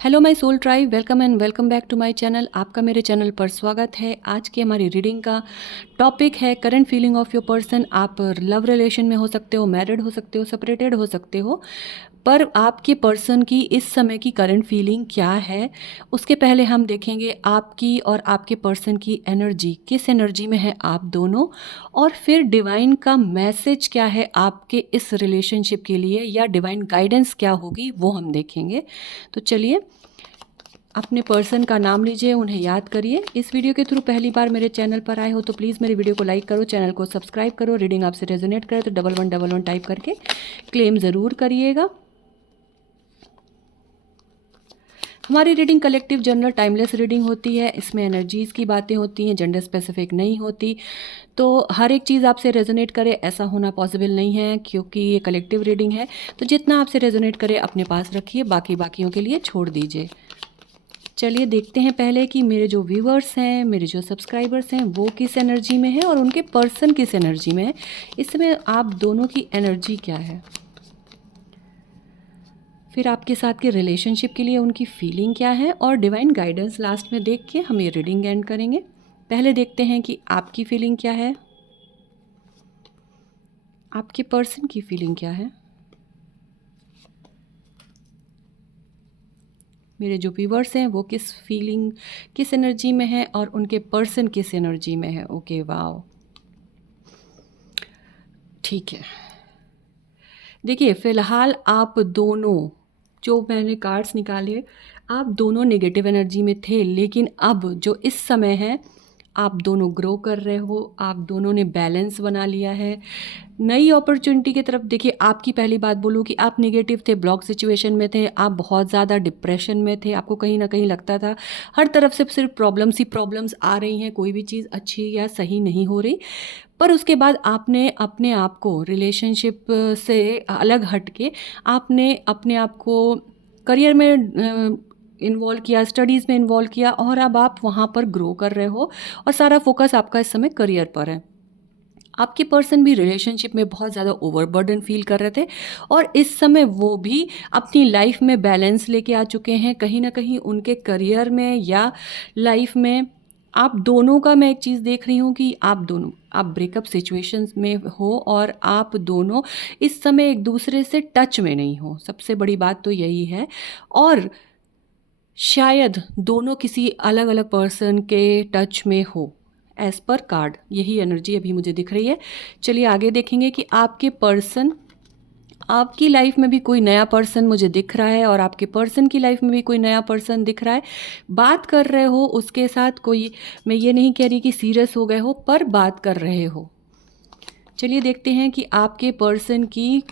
Hello my soul tribe, welcome and welcome back to my channel. आपका मेरे channel पर स्वागत है। आज की हमारी रीडिंग का टॉपिक है current feeling of your person. आप लव रिलेशन में हो सकते हो, मैरिड हो सकते हो, सेपरेटेड हो सकते हो, पर आपके पर्सन की इस समय की करंट फीलिंग क्या है। उसके पहले हम देखेंगे आपकी और आपके पर्सन की एनर्जी, किस एनर्जी में है आप दोनों, और फिर डिवाइन का मैसेज क्या है आपके इस रिलेशनशिप के लिए, या डिवाइन गाइडेंस क्या होगी वो हम देखेंगे। तो चलिए, अपने पर्सन का नाम लीजिए, उन्हें याद करिए। इस वीडियो के थ्रू पहली बार मेरे चैनल पर आए हो तो प्लीज़ मेरे वीडियो को लाइक करो, चैनल को सब्सक्राइब करो। रीडिंग आपसे रेजोनेट करे तो 1111 टाइप करके क्लेम ज़रूर करिएगा। हमारी reading collective general timeless reading होती है। इसमें एनर्जीज़ की बातें होती हैं, जेंडर स्पेसिफिक नहीं होती। तो हर एक चीज़ आपसे रेजोनेट करे ऐसा होना पॉसिबल नहीं है, क्योंकि ये कलेक्टिव रीडिंग है। तो जितना आपसे रेजोनेट करे अपने पास रखिए, बाकियों के लिए छोड़ दीजिए। चलिए देखते हैं पहले कि मेरे जो व्यूवर्स हैं, मेरे जो सब्सक्राइबर्स हैं, वो किस एनर्जी में हैं और उनके पर्सन किस एनर्जी में है। इस समय आप दोनों की एनर्जी क्या है, फिर आपके साथ के रिलेशनशिप के लिए उनकी फीलिंग क्या है, और डिवाइन गाइडेंस लास्ट में देख के हम ये रीडिंग एंड करेंगे। पहले देखते हैं कि आपकी फीलिंग क्या है, आपके पर्सन की फीलिंग क्या है, मेरे जो व्यूवर्स हैं वो किस फीलिंग, किस एनर्जी में है, और उनके पर्सन किस एनर्जी में है। ओके, वाओ, ठीक है। देखिए, फ़िलहाल आप दोनों, जो मैंने कार्ड्स निकाले, आप दोनों नेगेटिव एनर्जी में थे, लेकिन अब जो इस समय है, आप दोनों ग्रो कर रहे हो, आप दोनों ने बैलेंस बना लिया है नई अपॉर्चुनिटी की तरफ। देखिए, आपकी पहली बात बोलूँ कि आप नेगेटिव थे, ब्लॉक सिचुएशन में थे, आप बहुत ज़्यादा डिप्रेशन में थे, आपको कहीं ना कहीं लगता था हर तरफ से सिर्फ प्रॉब्लम्स ही प्रॉब्लम्स आ रही हैं, कोई भी चीज़ अच्छी या सही नहीं हो रही। पर उसके बाद आपने अपने आप को रिलेशनशिप से अलग हट के आपने अपने आप को करियर में इन्वॉल्व किया, स्टडीज़ में इन्वॉल्व किया, और अब आप वहाँ पर ग्रो कर रहे हो और सारा फोकस आपका इस समय करियर पर है। आपके पर्सन भी रिलेशनशिप में बहुत ज़्यादा ओवरबर्डन फील कर रहे थे, और इस समय वो भी अपनी लाइफ में बैलेंस लेके आ चुके हैं। कहीं ना कहीं उनके करियर में या लाइफ में आप दोनों का मैं एक चीज़ देख रही हूँ कि आप ब्रेकअप सिचुएशंस में हो, और आप दोनों इस समय एक दूसरे से टच में नहीं हो। सबसे बड़ी बात तो यही है। और शायद दोनों किसी अलग अलग पर्सन के टच में हो, एज पर कार्ड यही एनर्जी अभी मुझे दिख रही है। चलिए आगे देखेंगे कि आपके पर्सन, आपकी लाइफ में भी कोई नया पर्सन मुझे दिख रहा है, और आपके पर्सन की लाइफ में भी कोई नया पर्सन दिख रहा है। बात कर रहे हो उसके साथ, कोई, मैं ये नहीं कह रही कि सीरियस हो गए हो, पर बात कर रहे हो। चलिए देखते हैं कि आपके पर्सन की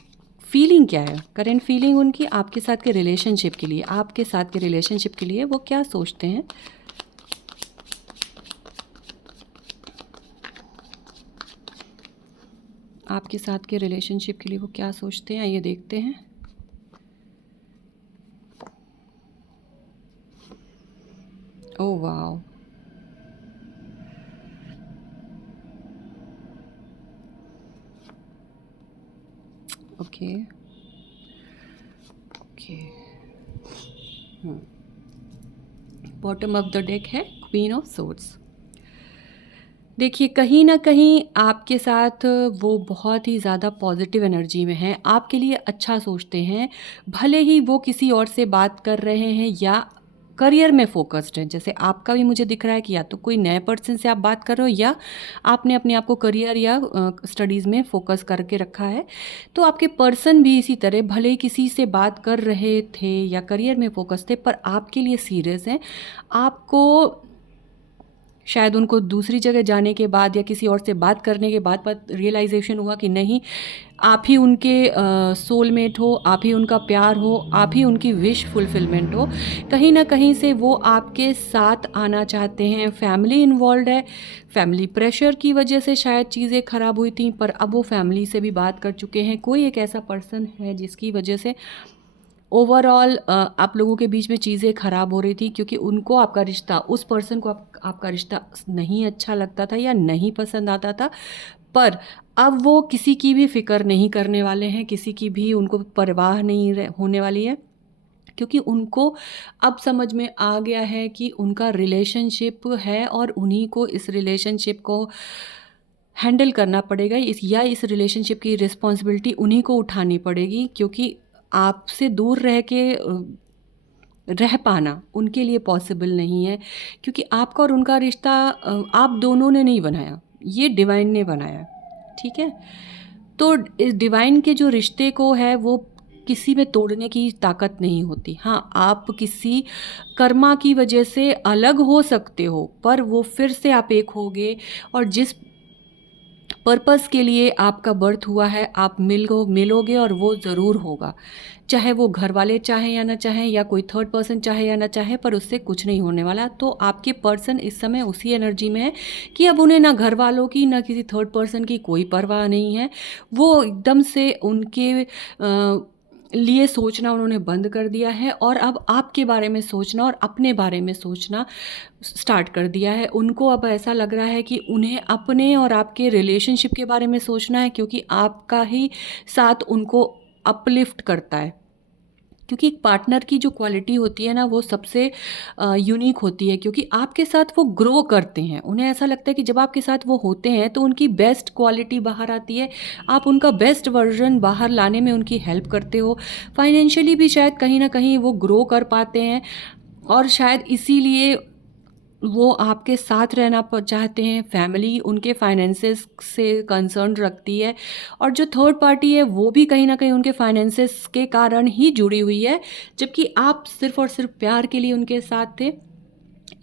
फीलिंग क्या है, करेंट फीलिंग उनकी आपके साथ के रिलेशनशिप के लिए, आपके साथ के रिलेशनशिप के लिए वो क्या सोचते हैं। आपके साथ के रिलेशनशिप के लिए वो क्या सोचते हैं, ये देखते हैं। Oh wow, okay okay. Bottom of the deck है क्वीन ऑफ सोर्ड्स। देखिए, कहीं ना कहीं आपके साथ वो बहुत ही ज़्यादा पॉजिटिव एनर्जी में हैं, आपके लिए अच्छा सोचते हैं, भले ही वो किसी और से बात कर रहे हैं या करियर में फोकस्ड हैं। जैसे आपका भी मुझे दिख रहा है कि या तो कोई नए पर्सन से आप बात कर रहे हो, या आपने अपने आप को करियर या स्टडीज़ में फोकस करके रखा है। तो आपके पर्सन भी इसी तरह, भले ही किसी से बात कर रहे थे या करियर में फोकस थे, पर आपके लिए सीरियस हैं। आपको शायद उनको दूसरी जगह जाने के बाद या किसी और से बात करने के बाद रियलाइजेशन हुआ कि नहीं, आप ही उनके सोलमेट हो, आप ही उनका प्यार हो, आप ही उनकी विश फुलफिलमेंट हो। कहीं ना कहीं से वो आपके साथ आना चाहते हैं। फैमिली इन्वॉल्व है, फैमिली प्रेशर की वजह से शायद चीज़ें ख़राब हुई थी, पर अब वो फैमिली से भी बात कर चुके हैं। कोई एक ऐसा पर्सन है जिसकी वजह से ओवरऑल आप लोगों के बीच में चीज़ें ख़राब हो रही थी, क्योंकि उनको आपका रिश्ता, उस पर्सन को आपका रिश्ता नहीं अच्छा लगता था या नहीं पसंद आता था। पर अब वो किसी की भी फ़िक्र नहीं करने वाले हैं, किसी की भी उनको परवाह नहीं होने वाली है। क्योंकि उनको अब समझ में आ गया है कि उनका रिलेशनशिप है और उन्हीं को इस रिलेशनशिप को हैंडल करना पड़ेगा, इस रिलेशनशिप की रिस्पॉन्सिबिलिटी उन्हीं को उठानी पड़ेगी, क्योंकि आपसे दूर रह के रह पाना उनके लिए पॉसिबल नहीं है, क्योंकि आपका और उनका रिश्ता आप दोनों ने नहीं बनाया, ये डिवाइन ने बनाया। ठीक है, तो इस डिवाइन के जो रिश्ते को है वो किसी में तोड़ने की ताकत नहीं होती। हाँ, आप किसी कर्मा की वजह से अलग हो सकते हो, पर वो फिर से आप एक होगे, और जिस पर्पस के लिए आपका बर्थ हुआ है आप मिलोगे, और वो ज़रूर होगा, चाहे वो घर वाले चाहें या ना चाहें, या कोई थर्ड पर्सन चाहे या ना चाहे, पर उससे कुछ नहीं होने वाला। तो आपके पर्सन इस समय उसी एनर्जी में है कि अब उन्हें ना घर वालों की ना किसी थर्ड पर्सन की कोई परवाह नहीं है। वो एकदम से उनके लिए सोचना उन्होंने बंद कर दिया है, और अब आपके बारे में सोचना और अपने बारे में सोचना स्टार्ट कर दिया है। उनको अब ऐसा लग रहा है कि उन्हें अपने और आपके रिलेशनशिप के बारे में सोचना है, क्योंकि आपका ही साथ उनको अपलिफ्ट करता है। क्योंकि एक पार्टनर की जो क्वालिटी होती है ना, वो सबसे यूनिक होती है, क्योंकि आपके साथ वो ग्रो करते हैं। उन्हें ऐसा लगता है कि जब आपके साथ वो होते हैं तो उनकी बेस्ट क्वालिटी बाहर आती है, आप उनका बेस्ट वर्जन बाहर लाने में उनकी हेल्प करते हो। फाइनेंशियली भी शायद कहीं ना कहीं वो ग्रो कर पाते हैं, और शायद इसीलिए वो आपके साथ रहना चाहते हैं। फैमिली उनके फाइनेंसेस से कंसर्न रखती है, और जो थर्ड पार्टी है वो भी कहीं ना कहीं उनके फाइनेंसेस के कारण ही जुड़ी हुई है, जबकि आप सिर्फ और सिर्फ प्यार के लिए उनके साथ थे।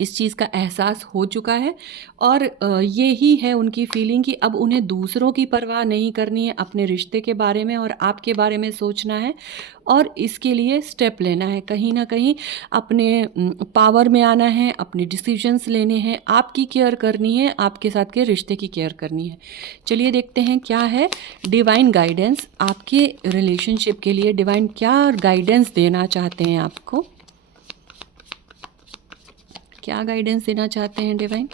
इस चीज़ का एहसास हो चुका है, और ये ही है उनकी फीलिंग कि अब उन्हें दूसरों की परवाह नहीं करनी है, अपने रिश्ते के बारे में और आपके बारे में सोचना है, और इसके लिए स्टेप लेना है। कहीं ना कहीं अपने पावर में आना है, अपने डिसीजंस लेने हैं, आपकी केयर करनी है, आपके साथ के रिश्ते की केयर करनी है। चलिए देखते हैं क्या है डिवाइन गाइडेंस आपके रिलेशनशिप के लिए। डिवाइन क्या गाइडेंस देना चाहते हैं आपको, क्या गाइडेंस देना चाहते हैं डिवाइन?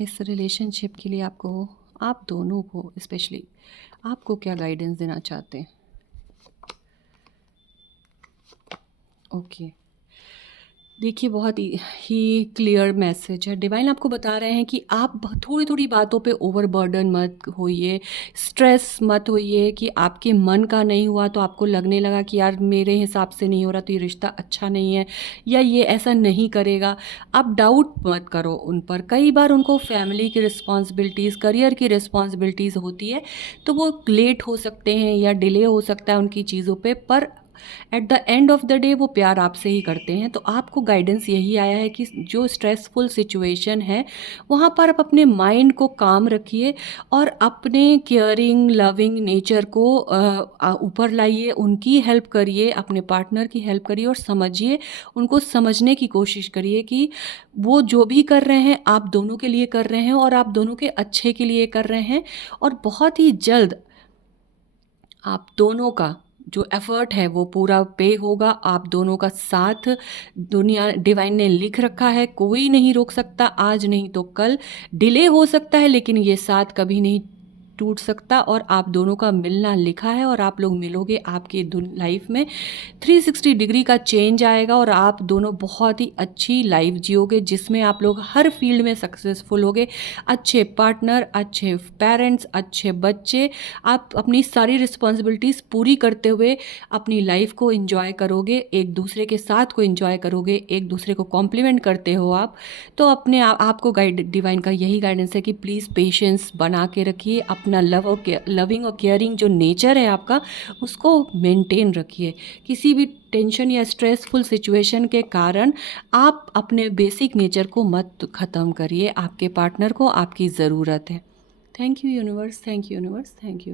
इस रिलेशनशिप के लिए आपको, आप दोनों को स्पेशली, आपको क्या गाइडेंस देना चाहते हैं? ओके, देखिए बहुत ही क्लियर मैसेज है। डिवाइन आपको बता रहे हैं कि आप थोड़ी थोड़ी बातों पे ओवरबर्डन मत होइए, स्ट्रेस मत होइए कि आपके मन का नहीं हुआ तो आपको लगने लगा कि यार मेरे हिसाब से नहीं हो रहा तो ये रिश्ता अच्छा नहीं है, या ये ऐसा नहीं करेगा। आप डाउट मत करो उन पर। कई बार उनको फैमिली की रिस्पॉन्सिबिलिटीज़, करियर की रिस्पॉन्सिबिलिटीज़ होती है, तो वो लेट हो सकते हैं या डिले हो सकता है उनकी चीज़ों पर at the end of the day वो प्यार आपसे ही करते हैं। तो आपको गाइडेंस यही आया है कि जो स्ट्रेसफुल सिचुएशन है वहाँ पर आप अपने माइंड को काम रखिए, और अपने केयरिंग लविंग नेचर को ऊपर लाइए, उनकी हेल्प करिए, अपने पार्टनर की हेल्प करिए, और समझिए, उनको समझने की कोशिश करिए कि वो जो भी कर रहे हैं आप दोनों के लिए कर रहे हैं, और आप दोनों के अच्छे के लिए कर रहे हैं। और बहुत ही जल्द आप दोनों का जो एफर्ट है वो पूरा पे होगा। आप दोनों का साथ दुनिया, डिवाइन ने लिख रखा है, कोई नहीं रोक सकता, आज नहीं तो कल। डिले हो सकता है लेकिन ये साथ कभी नहीं टूट सकता, और आप दोनों का मिलना लिखा है, और आप लोग मिलोगे। आपकी लाइफ में 360 डिग्री का चेंज आएगा, और आप दोनों बहुत ही अच्छी लाइफ जियोगे, जिसमें आप लोग हर फील्ड में सक्सेसफुल होगे। अच्छे पार्टनर, अच्छे पेरेंट्स, अच्छे बच्चे, आप अपनी सारी रिस्पॉन्सिबिलिटीज़ पूरी करते हुए अपनी लाइफ को एंजॉय करोगे, एक दूसरे के साथ को एंजॉय करोगे, एक दूसरे को कॉम्प्लीमेंट करते हो आप। तो अपने आपको डिवाइन का यही गाइडेंस है कि प्लीज़ पेशेंस बना के रखिए, अपना लविंग और केयरिंग जो नेचर है आपका उसको मेंटेन रखिए। किसी भी टेंशन या स्ट्रेसफुल सिचुएशन के कारण आप अपने बेसिक नेचर को मत ख़त्म करिए। आपके पार्टनर को आपकी ज़रूरत है। Thank you universe, thank you universe, thank you.